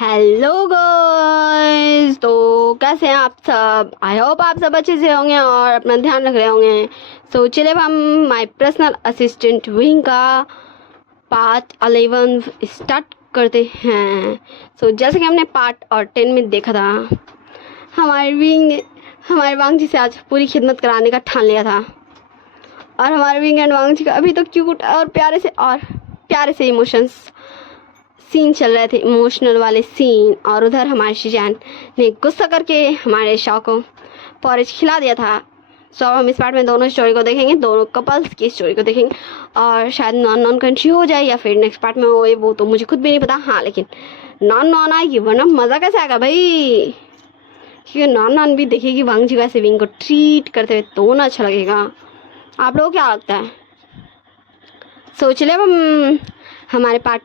Hello guys. तो कैसे हैं आप सब? आई होप आप सब अच्छे से होंगे और अपना ध्यान रख रहे होंगे। चलिए अब हम माय पर्सनल असिस्टेंट विंग का पार्ट 11 स्टार्ट करते हैं। जैसे कि हमने पार्ट और 10 में देखा था, हमारे विंग ने हमारे वांग जी से आज पूरी खिदमत कराने का ठान लिया था और हमारे विंग एंड वांग जी का अभी तो क्यूट और प्यारे से इमोशंस सीन चल रहे थे, इमोशनल वाले सीन। और उधर हमारे शिजान ने गुस्सा करके हमारे शाह को पॉरेज खिला दिया था। अब हम इस पार्ट में दोनों स्टोरी को देखेंगे, दोनों कपल्स की स्टोरी को देखेंगे और शायद नॉन कंट्री हो जाए या फिर नेक्स्ट पार्ट में वो तो मुझे खुद भी नहीं पता। हाँ, लेकिन नॉन आएगी, वरना मज़ा कैसे आएगा भाई? क्योंकि नॉन भी देखेगी वांग जी वैसे विंग को ट्रीट करते हुए तो ना अच्छा लगेगा। आप लोगों को क्या लगता है? चलिए अब हम हमारे पार्ट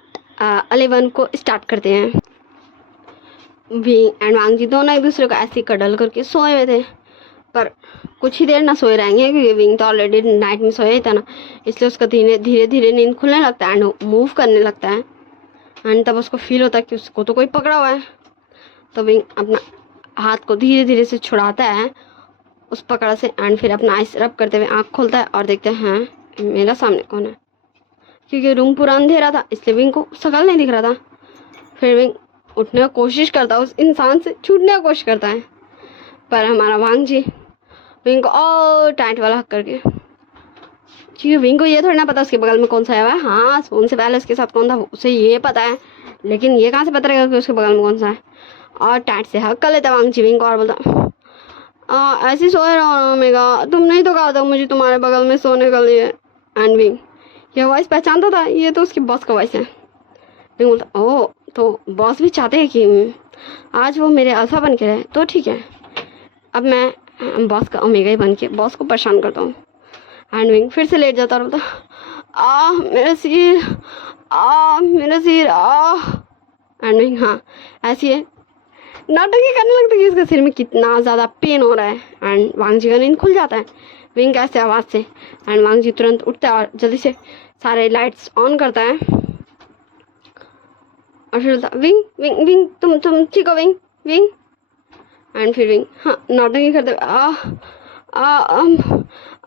11 को स्टार्ट करते हैं। विंग एंड वांग जी दोनों एक दूसरे को ऐसे कडल करके सोए हुए थे, पर कुछ ही देर ना सोए रहेंगे क्योंकि विंग तो ऑलरेडी नाइट में सोया ही था ना, इसलिए उसका धीरे धीरे नींद खुलने लगता है एंड मूव करने लगता है। एंड तब उसको फील होता है कि उसको तो कोई पकड़ा हुआ है। तो विंग अपना हाथ को धीरे धीरे से छुड़ाता है उस पकड़ से एंड फिर अपना आइस रब करते हुए आँख खोलता है और देखते हैं मेरा सामने कौन है। क्योंकि रूम पूरा अंधेरा था इसलिए विंग को शकल नहीं दिख रहा था। फिर विंग उठने की कोशिश करता है, उस इंसान से छूटने की कोशिश करता है, पर हमारा वांग जी विंग को और टाइट वाला हक करके, क्योंकि विंग को ये थोड़ी ना पता उसके बगल में कौन सा आया है। हाँ, सोन से पहले उसके साथ कौन था उसे ये पता है, लेकिन ये कहाँ से पता रहेगा कि उसके बगल में कौन सा है। और टाइट से हक कर लेता वांग जी विंग को और बोलता, ऐसे सोए रहो मेगा, तुम नहीं तो कहा था मुझे तुम्हारे बगल में सोने के लिए। एंड विंग यह वॉइस पहचानता था, ये तो उसकी बॉस का वॉइस है। विंग बोलता, ओह, तो बॉस भी चाहते हैं कि आज वो मेरे अल्फा बन के रहे, तो ठीक है, अब मैं बॉस का ओमेगा ही बन के बॉस को परेशान करता हूँ। एंड विंग फिर से लेट जाता और बोलता, मेरा सिर, मेरा सिर, एंड विंग हाँ ऐसी है नाटक करने लगता है कि इसके सिर में कितना ज़्यादा पेन हो रहा है। एंड वांग जी का नींद खुल जाता है विंग का ऐसे आवाज़ से। एंड वांग जी तुरंत उठता है और जल्दी से सारे लाइट्स ऑन करता है और फिर बोलता, विंग विंग विंग तुम ठीक हो विंग विंग। एंड फिर विंग हाँ नॉटिंग करते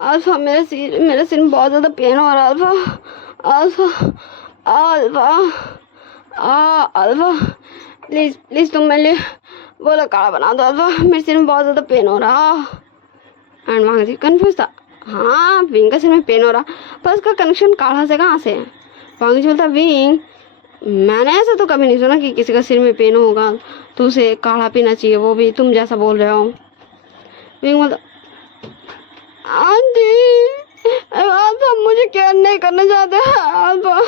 अल्फा, मेरा सिर में बहुत ज़्यादा पेन हो रहा है अल्फा, अल्फा, अल्फा, प्लीज़ तुम मेरे लिए बोला काढ़ा बना दो अल्फा, मेरे सिर में बहुत ज़्यादा पेन हो रहा। एंड वांग जी कन्फ्यूज था, हाँ विंग का सिर में पेन हो रहा, पर उसका कनेक्शन काढ़ा से कहाँ से है? वांग जी बोलता, विंग मैंने ऐसा तो कभी नहीं सुना कि किसी का सिर में पेन होगा तो उसे काढ़ा पीना चाहिए, वो भी तुम जैसा बोल रहे हो। विंग बोलता, आंटी अल्फा मुझे केयर नहीं करना चाहते अल्फा,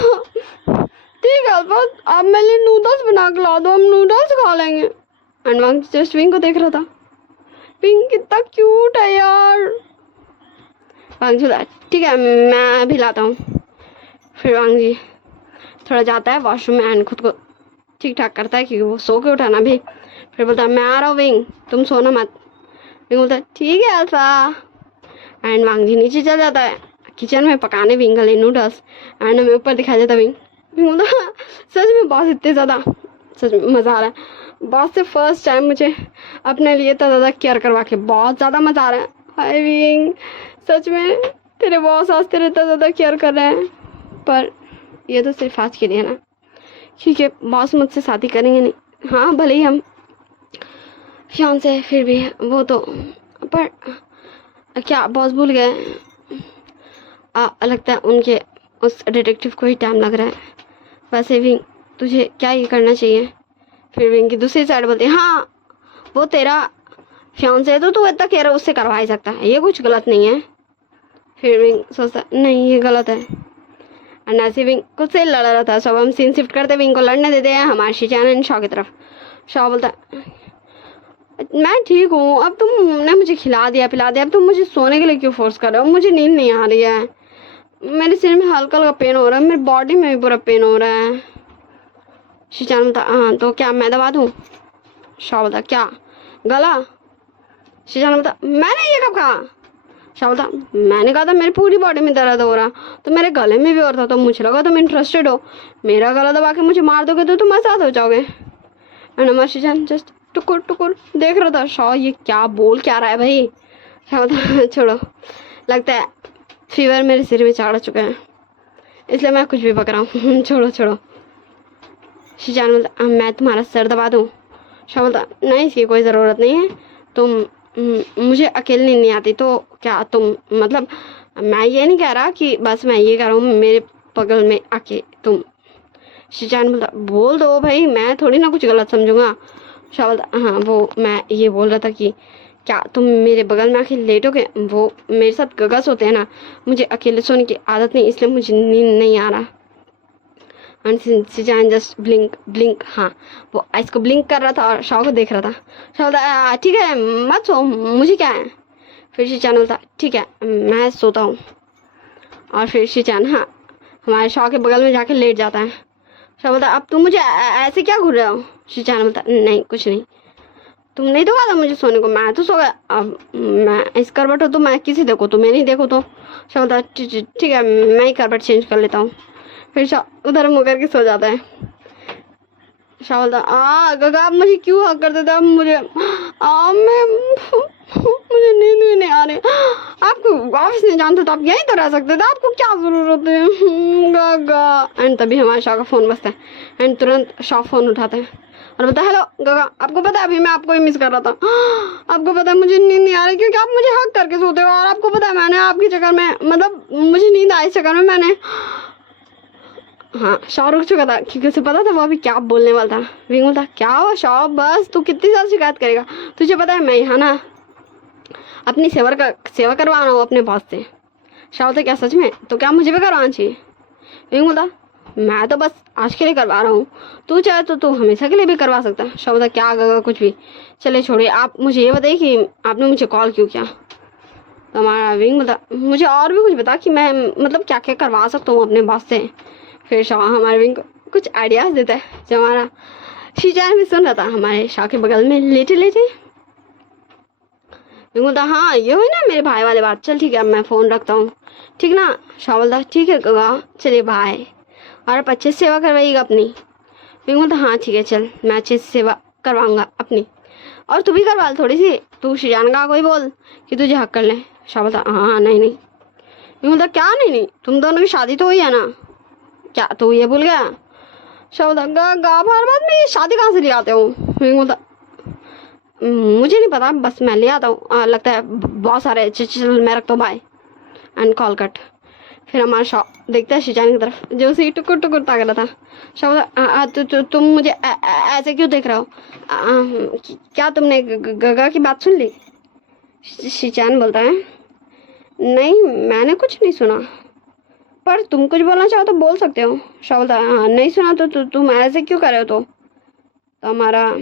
ठीक है अल्फा, आप मेरे लिए नूडल्स बना के ला दो, हम नूडल्स खा लेंगे। एंड वांग जस्ट विंग को देख रहा था, विंग कितना क्यूट है यार। वांग जी ठीक है मैं भी लाता हूँ। फिर वांग जी थोड़ा जाता है वॉशरूम में एंड खुद को ठीक ठाक करता है क्योंकि वो सो के उठाना भी। फिर बोलता है, मैं आ रहा हूँ विंग, तुम सोना मत। विंग बोलता है, ठीक है अल्फा। एंड वांग जी नीचे चल जाता है किचन में पकाने विंग के लिए नूडल्स। एंड हमें ऊपर दिखाई देता विंग बोलता, सच में बॉस इतने ज़्यादा सच में मज़ा आ रहा है, बॉस से फर्स्ट टाइम मुझे अपने लिए इतना ज़्यादा केयर करवा के बहुत ज़्यादा मज़ा आ रहा है। हाय विंग, सच में तेरे बॉस आज तेरे इतना ज़्यादा केयर कर रहे हैं, पर ये तो सिर्फ आज के लिए ना, क्योंकि बॉस मुझसे शादी करेंगे नहीं। हाँ भले ही हम फियांसे फिर भी वो तो, पर क्या बॉस भूल गए? लगता है उनके उस डिटेक्टिव को ही टाइम लग रहा है। वैसे विंग तुझे क्या ये करना चाहिए? फिर विंग की दूसरी साइड बोलती है, हाँ वो तेरा फियांसे है तो तू इतना केयर उससे करवा ही सकता है, ये कुछ गलत नहीं है। फिर विंग सोचता नहीं ये गलत है। एंड ऐसे विंग कुछ से लड़ रहा था। सब हम सीन शिफ्ट करते विंग को लड़ने देते हैं हमारे शिजान एंड शॉ की तरफ। शॉ बोलता है, मैं ठीक हूँ, अब तुमने मुझे खिला दिया पिला दिया, अब तुम मुझे सोने के लिए क्यों फोर्स कर रहे हो? मुझे नींद नहीं आ रही है, मेरे सिर में हल्का हल्का पेन हो रहा है, मेरी बॉडी में भी पूरा पेन हो रहा है। शिजान बोलता, हाँ तो क्या मैं दबा दूँ? शॉ बोलता, क्या गला? शिजान बोलता, मैंने ये कब कहा? शॉ बोलता, मैंने कहा था मेरी पूरी बॉडी में दर्द हो रहा, तो मेरे गले में भी हो रहा था, तो मुझे लगा तुम इंटरेस्टेड हो, मेरा गला दबा के मुझे मार दोगे तो तुम आज़ाद हो जाओगे। एंड हमारा शीजान जस्ट टुकुर टुकुर देख रहा था। शॉ ये क्या बोल क्या रहा है भाई। क्या बता छोड़ो, लगता है फीवर मेरे सिर में चढ़ चुका है, इसलिए मैं कुछ भी बक रहा हूँ। छोड़ो छोड़ो। शीजान बोलता मैं तुम्हारा सर दबा दूँ। शॉ बोलता नहीं, इसकी कोई ज़रूरत नहीं है। तुम मुझे अकेले नहीं आती तो क्या तुम मतलब मैं ये नहीं कह रहा कि बस मैं ये कह रहा हूँ मेरे बगल में आके तुम। शीजान बोलता बोल दो भाई, मैं थोड़ी ना कुछ गलत समझूंगा। शाह बोलता हाँ वो मैं ये बोल रहा था कि क्या तुम मेरे बगल में आके लेटोगे। वो मेरे साथ गगस होते हैं ना, मुझे अकेले सोने की आदत नहीं, इसलिए मुझे नींद नहीं आ रहा। And Sheezan just blink blink, हाँ वो इसको ब्लिंक कर रहा था और शाह को देख रहा था। शाह बोलता ठीक है मत सो, मुझे क्या है। फिर शीजान बोलता ठीक है मैं सोता हूँ। और फिर शीजान हाँ हमारे शाह के बगल में जाके लेट जाता है। शाह बोलता अब तुम मुझे ऐसे क्या घूर रहे हो। शीजान बोलता नहीं कुछ नहीं, तुम नहीं तो कहा था मुझे सोने को, मैं तो सो गया। अब मैं इस करवट हो तो मैं किसी देखो तो मैं नहीं देखो तो। शाह बोलता ठीक है मैं ही करवट चेंज कर लेता हूँ। फिर शाह उधर मुँह करके सो जाता है। शाह बोलता गगा आप मुझे क्यों हक करते थे, अब मुझे मैं मुझे नींद भी नहीं आ रही। आपको ऑफिस नहीं जानते तो आप यहीं तो रह सकते थे, आपको क्या जरूरत है गगा। एंड तभी हमारे शाह का फोन बजता है एंड तुरंत शाह फोन उठाता है और बोलता है हेलो गगा, आपको पता है अभी मैं आपको ही मिस कर रहा था। आपको पता है मुझे नींद नहीं आ रही क्योंकि आप मुझे हक करके सोते हो, और आपको पता है मैंने आपके चक्कर में मतलब मुझे नींद आई इस चक्कर में मैंने। हाँ शाह रुक चुका था क्योंकि उसे पता था वो अभी क्या बोलने वाला था। विंग बोलता क्या हुआ शाह, बस तू कितनी साल शिकायत करेगा, तुझे पता है मैं यहाँ ना अपनी सेवा करवा रहा हूँ अपने बॉस से। शाह बोलता क्या सच में, तो क्या मुझे भी करवाना चाहिए। विंग बोलता मैं तो बस आज के लिए करवा रहा हूँ, तू चाहे तो तू हमेशा के लिए भी करवा सकता है। शाह बोलता क्या गगा कुछ भी, चले छोड़िए आप मुझे ये बताइए कि आपने मुझे कॉल क्यों किया। तो हमारा विंग बोलता मुझे और भी कुछ बता कि मैं मतलब क्या क्या करवा सकता हूँ अपने बॉस से। फिर शाह हमारे विंग को कुछ आइडियाज़ देता है जो हमारा शीजान भी सुन रहा था हमारे शाह के बगल में लेटे लेटे। विंग बोलता हाँ ये हुई ना मेरे भाई वाले बात, चल ठीक है अब मैं फ़ोन रखता हूँ ठीक ना। शाह बोलता ठीक है गगा चलिए बाय, और आप अच्छे से सेवा करवाइएगा अपनी। विंग बोलता हाँ ठीक है चल मैं अच्छे से सेवा करवाऊँगा अपनी, और तू भी करवा थोड़ी सी, तू शीजान का कोई बोल कि तुझे हक कर ले। शाह बोलता हाँ नहीं नहीं। विंग बोलता क्या नहीं नहीं, तुम दोनों की शादी तो हुई है ना, क्या तू ये भूल गया। शाह बोलता गा बार बार में ये शादी कहाँ से ले आते हो। विंग बोलता मुझे नहीं पता बस मैं ले आता हूँ, लगता है बहुत सारे चल मैं रखता हूँ बाय। And call cut. फिर हमारा शाह देखता है शीजान की तरफ जो उसे टुकुर टुकुर ताक रहा था। शाह बोलता तुम मुझे ऐसे क्यों देख रहे हो, क्या तुमने गगा की बात सुन ली। शीजान बोलता है नहीं मैंने कुछ नहीं सुना, पर तुम कुछ बोलना चाहो तो बोल सकते हो। शाह बोलता हाँ नहीं सुना तो तुम ऐसे क्यों कर रहे हो। तो हमारा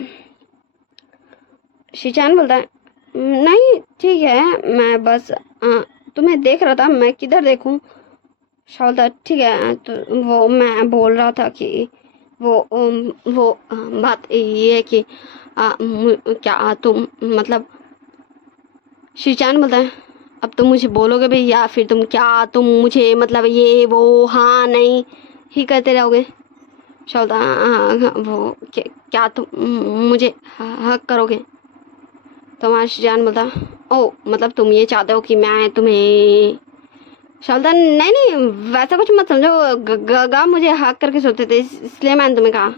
शीजान बोलता है नहीं ठीक है मैं बस तुम्हें देख रहा था, मैं किधर देखूं। शाह बोलता ठीक है तो वो मैं बोल रहा था कि वो बात ये है कि क्या तुम मतलब। शीजान बोलता है अब तुम मुझे बोलोगे भी या फिर तुम मुझे मतलब ये वो हाँ नहीं ही करते रहोगे। शाह बोलता हाँ वो क्या तुम मुझे हक करोगे। तो हमारा शीजान बोलता ओ मतलब तुम ये चाहते हो कि मैं तुम्हें। शाह बोलता नहीं नहीं वैसा कुछ मत समझो, गगा मुझे हक करके सोते थे इसलिए मैंने तुम्हें कहा।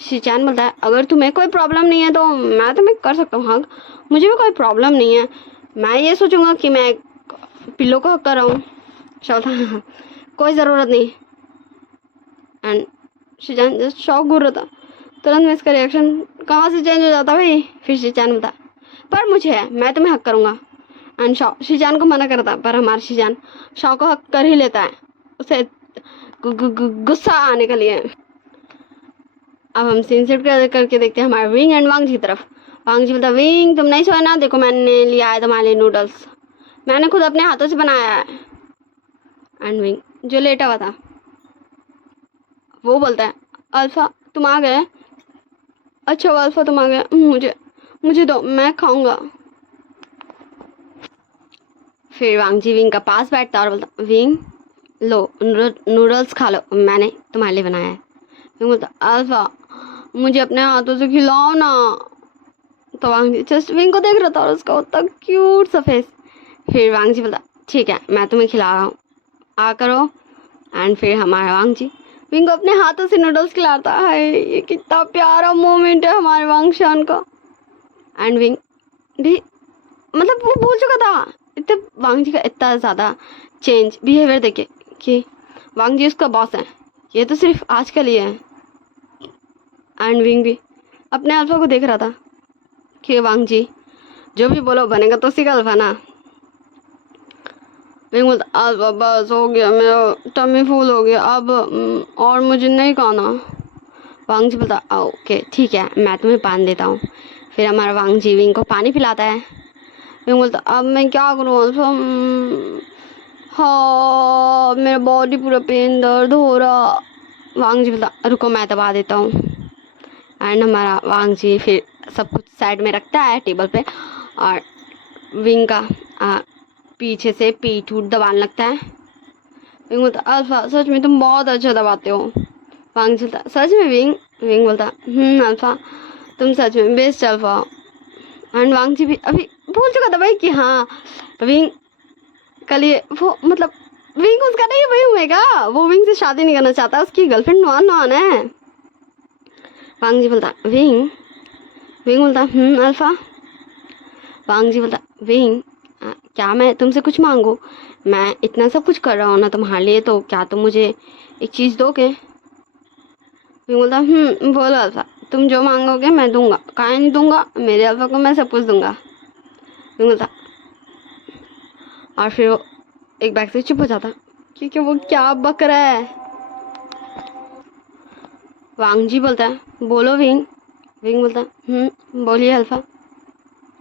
शीजान बोलता है अगर तुम्हें कोई प्रॉब्लम नहीं है तो मैं तुम्हें कर सकता हूँ हक, मुझे भी कोई प्रॉब्लम नहीं है, मैं ये सोचूंगा कि मैं पिल्लो को हक कर रहा हूँ। शाह बोलता कोई ज़रूरत नहीं। एंड शीजान जस्ट शॉक घूर रहा था, तुरंत में इसका रिएक्शन कहाँ से चेंज हो जाता भाई। फिर शीजान बोलता पर मुझे है मैं तुम्हें हक करूँगा। एंड शाह शीजान को मना करता पर हमारा शीजान शाह को हक कर ही लेता है, उसे गुस्सा आने के लिए। अब हम सीन शिफ्ट करके देखते हैं हमारे विंग एंड वांग जी की तरफ। वांग जी बोलता विंग तुम नहीं सोया ना, देखो मैंने लिया है तुम्हारे लिए नूडल्स, मैंने खुद अपने हाथों से बनाया है। एंड विंग जो लेटा हुआ था वो बोलता है अल्फा तुम आ गए, अच्छा वो अल्फा तुम आ गए, मुझे दो मैं खाऊंगा। फिर वांग जी विंग का पास बैठता और बोलता विंग लो नूडल्स खा लो, मैंने तुम्हारे लिए बनाया है। विंग बोलता अल्फा मुझे अपने हाथों से खिलाओ ना। तो वांग जी जस्ट विंग को देख रहा था और उसका उतना क्यूट सा फेस। फिर वांग जी बोलता ठीक है मैं तुम्हें खिला रहा हूँ, आ करो। एंड फिर हमारा वांग जी विंग को अपने हाथों से नूडल्स खिलाता है। ये कितना प्यारा मोमेंट है हमारे वांग शान का। एंड विंग भी मतलब वो भूल चुका था इतने वांग जी का इतना ज़्यादा चेंज बिहेवियर देखे कि वांग जी उसका बॉस है, ये तो सिर्फ आज के लिए है। एंड विंग भी अपने अल्फा को देख रहा था कि वांग जी जो भी बोलो बनेगा तो उसी का अल्फा ना। विंग बोलता अल्फा बस हो गया, मेरा टमी फुल हो गया अब और मुझे नहीं खाना। वांग जी बोलता ओके ठीक है मैं तुम्हें पानी देता हूँ। फिर हमारा वांग जी विंग को पानी पिलाता है। विंग बोलता अब मैं क्या करूँ अल्फा, हाँ मेरा बॉडी पूरा पेन दर्द हो रहा। वांग जी बोलता रुको मैं दबा देता हूँ। एंड हमारा वांग जी फिर सब कुछ साइड में रखता है टेबल पे और विंग का पीछे से पीठ उठ दबाने लगता है। विंग बोलता अल्फा सच में तुम बहुत अच्छा दबाते हो। वांग जी बोलता सच में विंग। विंग बोलता अल्फा तुम सच में बेस्ट अल्फा। एंड वांग जी भी अभी भूल चुका था भाई कि हाँ विंग कल ये वो मतलब विंग उसका नहीं वही हुएगा, वो विंग से शादी नहीं करना चाहता, उसकी गर्लफ्रेंड नॉन नॉन है। वांग जी बोलता विंग। विंग बोलता अल्फा। वांग जी बोलता विंग क्या मैं तुमसे कुछ मांगू, मैं इतना सब कुछ कर रहा हूँ ना तुम्हारे लिए, तो क्या तुम मुझे एक चीज़ दोगे। विंग बोलता बोलो अल्फा तुम जो मांगोगे मैं दूंगा, काहे नहीं दूंगा, मेरे अल्फा को मैं सब कुछ दूंगा। विंग बोलता और फिर वो एक बैग से चुप हो जाता क्योंकि वो क्या बक रहा है। वांग जी बोलता है बोलो विंग। विंग बोलता बोलिए अल्फा।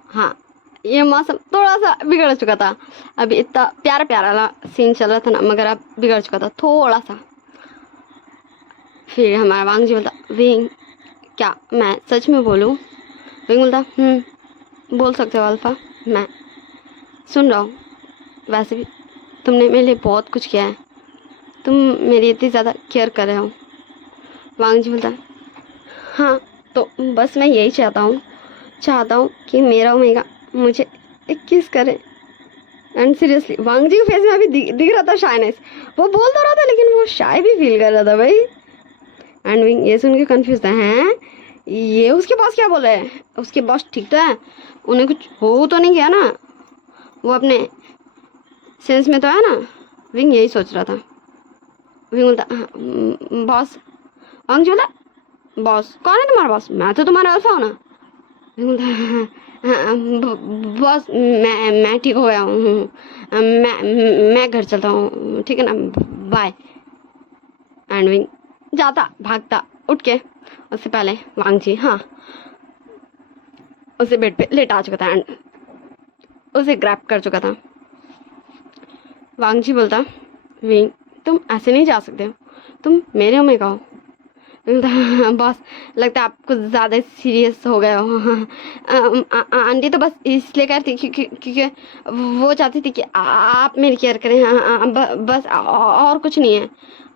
हाँ ये मौसम थोड़ा सा बिगड़ चुका था, अभी इतना प्यारा प्यारा सीन चल रहा था ना मगर अब बिगड़ चुका था थोड़ा सा। फिर हमारा वांग जी बोलता विंग क्या मैं सच में बोलूँ। विंग बोलता बोल सकते हो अल्फा, मैं सुन रहा हूँ। वैसे भी तुमने मेरे लिए बहुत कुछ किया है, तुम मेरी इतनी ज़्यादा केयर कर रहे हो। वांग जी बोलता हाँ तो बस मैं यही चाहता हूँ कि मेरा ओमेगा मुझे एक किस करे। एंड सीरियसली वांग जी के फेस में अभी दिख रहा था शाइनेस, वो बोल तो रहा था लेकिन वो शाय भी फील कर रहा था भाई। एंड विंग ये सुन के कन्फ्यूज था, हैं ये उसके बॉस क्या बोल रहे हैं, उसके बॉस ठीक तो है, उन्हें कुछ हो तो नहीं गया ना, वो अपने सेंस में तो है ना। विंग यही सोच रहा था। विंग बोलता बॉस। वांग जी बोला बॉस कौन है तुम्हारा बॉस, मैं तो तुम्हारा अल्फा हूँ ना। बॉस मैं ठीक हो गया हूँ, मैं घर चलता हूँ ठीक है ना, बाय। एंड विंग जाता भागता उठ के, उससे पहले वांग जी हाँ उसे बेड पे लेटा चुका था एंड उसे ग्रैब कर चुका था। वांग जी बोलता विंग तुम ऐसे नहीं जा सकते हो, तुम मेरे ओमेगा हो। बॉस लगता है आप कुछ ज़्यादा सीरियस हो गए हो। आंटी तो बस इसलिए करती क्योंकि वो चाहती थी कि आप मेरी केयर करें। बस और कुछ नहीं है,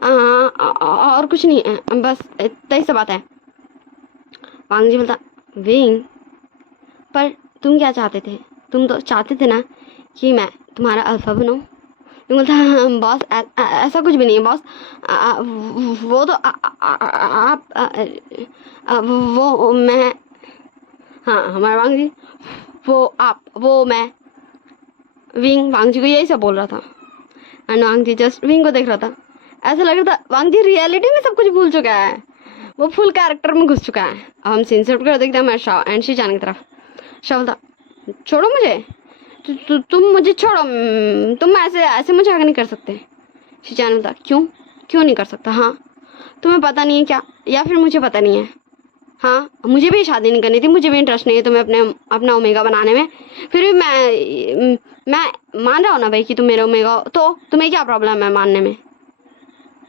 और कुछ नहीं है, बस इतना ही सा बात है। वांग जी बोलता विंग पर तुम क्या चाहते थे, तुम तो चाहते थे ना कि मैं तुम्हारा अल्फा बनूं। बोलता बॉस ऐसा कुछ भी नहीं है बॉस, वो तो आप वो मैं, हाँ हमारा वांग जी वो आप वो मैं। विंग वांग जी को यही सब बोल रहा था and Wang ji just wing को देख रहा था, ऐसा लग रहा था वांग जी रियलिटी में सब कुछ भूल चुका है, वो फुल कैरेक्टर में घुस चुका है। अब हम सीन सेट कर देखते हैं मैं शाह एंड शीजान की तरफ। शाह बोलता छोड़ो मुझे, तुम मुझे छोड़ो, तुम ऐसे मुझे आगे नहीं कर सकते। शीजान बोलता क्यों नहीं कर सकता, हाँ तुम्हें पता नहीं है क्या, या फिर मुझे पता नहीं है। हाँ मुझे भी शादी नहीं करनी थी, मुझे भी इंटरेस्ट नहीं है तुम्हें अपना ओमेगा बनाने में, फिर भी मैं मान रहा हूँ ना भाई कि तुम मेरे ओमेगा हो, तो तुम्हें क्या प्रॉब्लम है मानने में।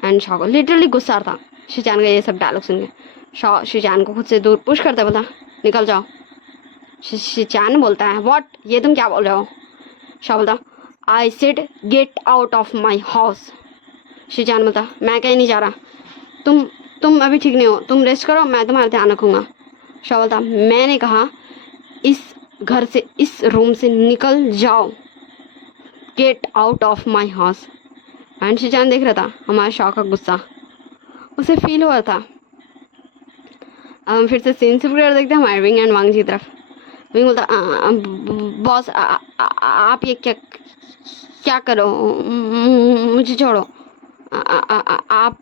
एंड शाह को लिटरली गुस्सा था शीजान का ये सब डायलॉग सुन के। शाह शीजान को खुद से दूर पुश करते बोला निकल जाओ। शीजान बोलता है व्हाट, ये तुम क्या बोल रहे हो। शाह बोलता I said get out of my house. Sheezan बोलता मैं कहीं नहीं जा रहा, तुम तुम अभी ठीक नहीं हो, तुम रेस्ट करो, मैं तुम्हारा ध्यान रखूँगा। शिवा बोलता मैंने कहा इस घर से, इस रूम से निकल जाओ, get out of my house. And Shinchan देख रहा था हमारा शिवा का गुस्सा, उसे फील हो रहा था। अब हम फिर से सीन शिफ्ट कर देखते हैं हमारे विंग एंड वांग जी की तरफ। विंग बोलता बॉस आप ये क्या क्या करो, मुझे छोड़ो, आप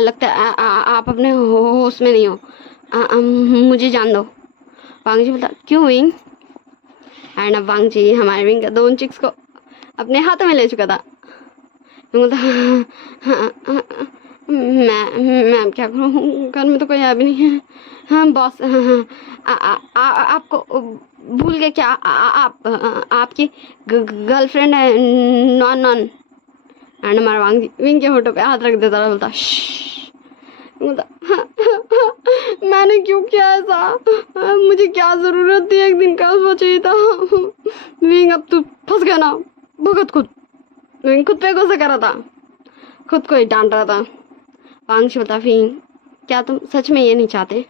लगता है आप अपने होश में नहीं हो, मुझे जान दो। वांग जी बोलता क्यों विंग? एंड अब वांग जी हमारे विंग का दोनों चिक्स को अपने हाथों में ले चुका था। बोलता मैं क्या करूँ, घर में तो कोई भी नहीं है। हाँ बॉस, आपको भूल गए क्या, आपकी गर्लफ्रेंड है नॉन नॉन। एंड हमारा वांग जी विंग के होठों पे हाथ रख देता, बोलता बोलता मैंने क्यों किया ऐसा, मुझे क्या जरूरत थी एक दिन का, उसको चाहिए था। विंग अब तू फंस गया ना, भुगत खुद। विंग खुद पे गुस्सा कर रहा था, खुद को ही डांट रहा था। वांग जी बोलता विंग क्या तुम सच में ये नहीं चाहते?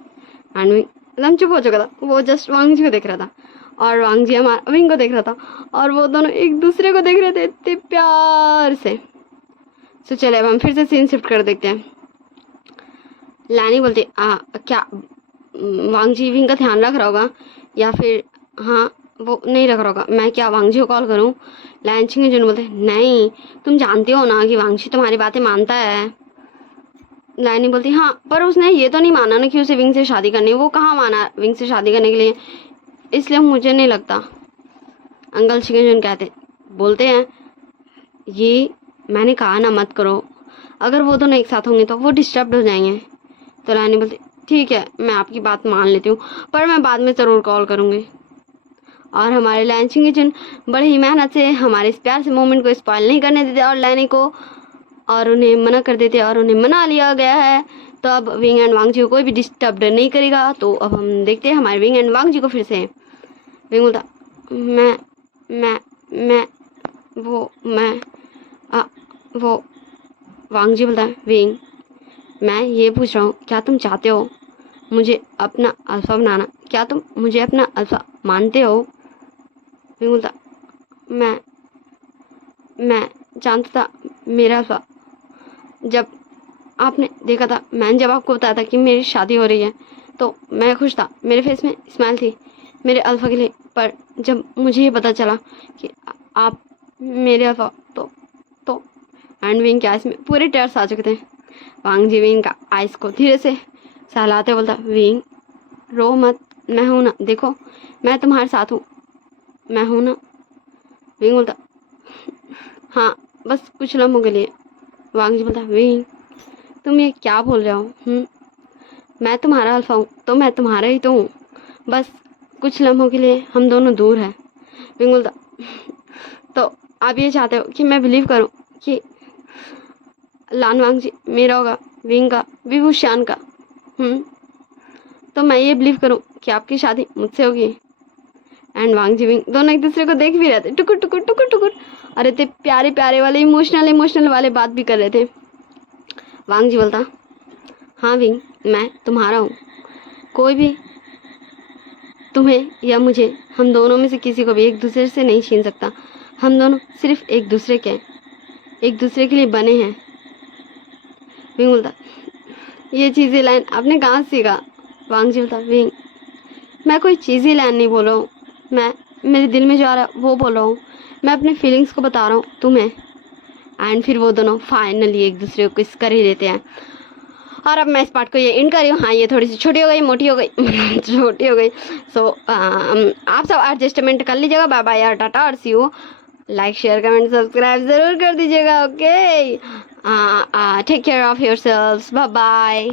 एंड विंग एकदम चुप हो चुका था, वो जस्ट वांग जी को देख रहा था और वांग जी हमारा विंग को देख रहा था, और वो दोनों एक दूसरे को देख रहे थे इतने प्यार से। तो चले अब हम फिर से सीन शिफ्ट कर देखते हैं। लैनी बोलती क्या वांग जी विंग का ध्यान रख रहा होगा या फिर हाँ वो नहीं रख रहा होगा, मैं क्या वांग जी को कॉल करूँ? लैन छिंग जुन बोलते नहीं, तुम जानते हो ना कि वांग जी तुम्हारी बातें मानता है। लैनी बोलती हाँ पर उसने ये तो नहीं माना ना कि उसे विंग से शादी करनी है, वो कहाँ माना विंग से शादी करने के लिए, इसलिए मुझे नहीं लगता। अंकल छिंग कहते बोलते हैं ये मैंने कहा ना मत करो, अगर वो दोनों एक साथ होंगे तो वो डिस्टर्ब हो जाएंगे। तो लैनी बोलती ठीक है मैं आपकी बात मान लेती हूँ, पर मैं बाद में ज़रूर कॉल करूँगी। और हमारे लैन छिंग बड़े ही मेहनत से हमारे इस प्यार से मोमेंट को स्पॉइल नहीं करने देते और लैनी को, और उन्हें मना कर देते और उन्हें मना लिया गया है। तो अब विंग एंड वांग जी को कोई भी डिस्टर्ब नहीं करेगा। तो अब हम देखते हैं हमारे विंग एंड वांग जी को फिर से। विंग बोलता मैं वो वांग जी बोलता है विंग मैं ये पूछ रहा हूँ क्या तुम चाहते हो मुझे अपना अल्फा बनाना, क्या तुम मुझे अपना अल्फा मानते हो? विंग बोलता मैं जानता था मेरा अल्फा, जब आपने देखा था, मैंने जब आपको बताया था कि मेरी शादी हो रही है तो मैं खुश था, मेरे फेस में स्माइल थी मेरे अल्फा के लिए, पर जब मुझे ये पता चला कि आप मेरे अल्फा तो एंड विंग के आइस में पूरे टेयर्स आ चुके थे। वांग जी विंग का आइस को धीरे से सहलाते बोलता विंग रो मत, मैं हूँ ना, देखो मैं तुम्हारे साथ हूँ, मैं हूँ ना। विंग बोलता हाँ बस कुछ लम्हों के लिए। वांग जी बोलता विंग तुम ये क्या बोल रहे हो? मैं तुम्हारा अल्फा हूँ तो मैं तुम्हारा ही तो हूँ, बस कुछ लम्हों के लिए हम दोनों दूर हैं। विंग बोलता तो आप ये चाहते हो कि मैं बिलीव करूँ कि लान वांग जी मेरा होगा, विंग का विभूषण का, तो मैं ये बिलीव करूँ कि आपकी शादी मुझसे होगी। एंड वांग जी विंग दोनों एक दूसरे को देख भी रहे थे, टुकुर टुकुर टुकुर टुकुर, और इतने प्यारे प्यारे वाले इमोशनल वाले बात भी कर रहे थे। वांग जी बोलता हाँ विंग मैं तुम्हारा हूँ, कोई भी तुम्हें या मुझे, हम दोनों में से किसी को भी एक दूसरे से नहीं छीन सकता, हम दोनों सिर्फ एक दूसरे के लिए बने हैं। विंग बोलता ये चीज़ी लाइन आपने कहाँ सीखा? वांग जी बोलता विंग मैं कोई चीज़ी लाइन नहीं बोल रहा हूँ, मैं मेरे दिल में जो आ रहा है वो बोल रहा हूँ, मैं अपने फीलिंग्स को बता रहा हूँ तुम्हें। एंड फिर वो दोनों फाइनली एक दूसरे को किस कर ही देते हैं। और अब मैं इस पार्ट को ये एंड कर रही हूँ। हाँ ये थोड़ी सी छोटी हो गई, मोटी हो गई छोटी हो गई। सो आप सब एडजस्टमेंट कर लीजिएगा। बाय बाय यार, टाटा और see you. Like share comment subscribe ज़रूर कर दीजिएगा। Okay, take care of yourselves, bye bye.